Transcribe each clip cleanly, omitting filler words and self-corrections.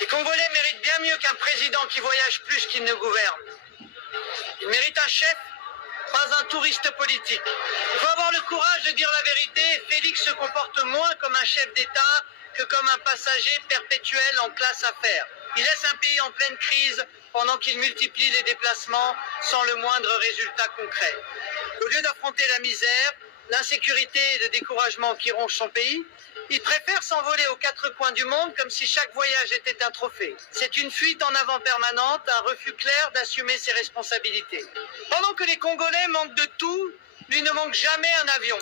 Les Congolais méritent bien mieux qu'un président qui voyage plus qu'il ne gouverne. Ils méritent un chef, pas un touriste politique. Il faut avoir le courage de dire la vérité. Félix se comporte moins comme un chef d'État que comme un passager perpétuel en classe affaires. Il laisse un pays en pleine crise pendant qu'il multiplie les déplacements sans le moindre résultat concret. Au lieu d'affronter la misère, l'insécurité et le découragement qui rongent son pays, il préfère s'envoler aux quatre coins du monde comme si chaque voyage était un trophée. C'est une fuite en avant permanente, un refus clair d'assumer ses responsabilités. Pendant que les Congolais manquent de tout, lui ne manque jamais un avion.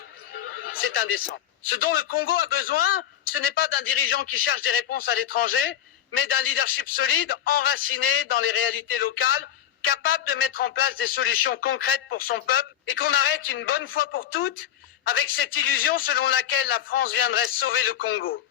C'est indécent. Ce dont le Congo a besoin, ce n'est pas d'un dirigeant qui cherche des réponses à l'étranger, mais d'un leadership solide, enraciné dans les réalités locales, capable de mettre en place des solutions concrètes pour son peuple et qu'on arrête une bonne fois pour toutes avec cette illusion selon laquelle la France viendrait sauver le Congo.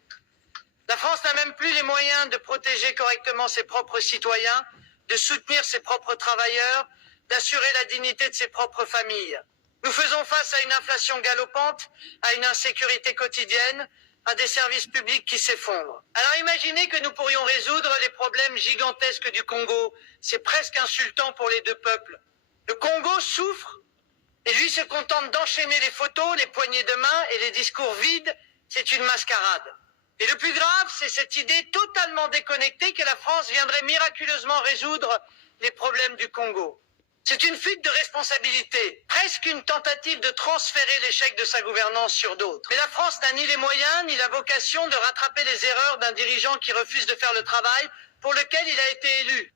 La France n'a même plus les moyens de protéger correctement ses propres citoyens, de soutenir ses propres travailleurs, d'assurer la dignité de ses propres familles. Nous faisons face à une inflation galopante, à une insécurité quotidienne, à des services publics qui s'effondrent. Alors imaginez que nous pourrions résoudre les problèmes gigantesques du Congo. C'est presque insultant pour les deux peuples. Le Congo souffre et lui se contente d'enchaîner les photos, les poignées de main et les discours vides. C'est une mascarade. Et le plus grave, c'est cette idée totalement déconnectée que la France viendrait miraculeusement résoudre les problèmes du Congo. C'est une fuite de responsabilité, presque une tentative de transférer l'échec de sa gouvernance sur d'autres. Mais la France n'a ni les moyens, ni la vocation de rattraper les erreurs d'un dirigeant qui refuse de faire le travail pour lequel il a été élu.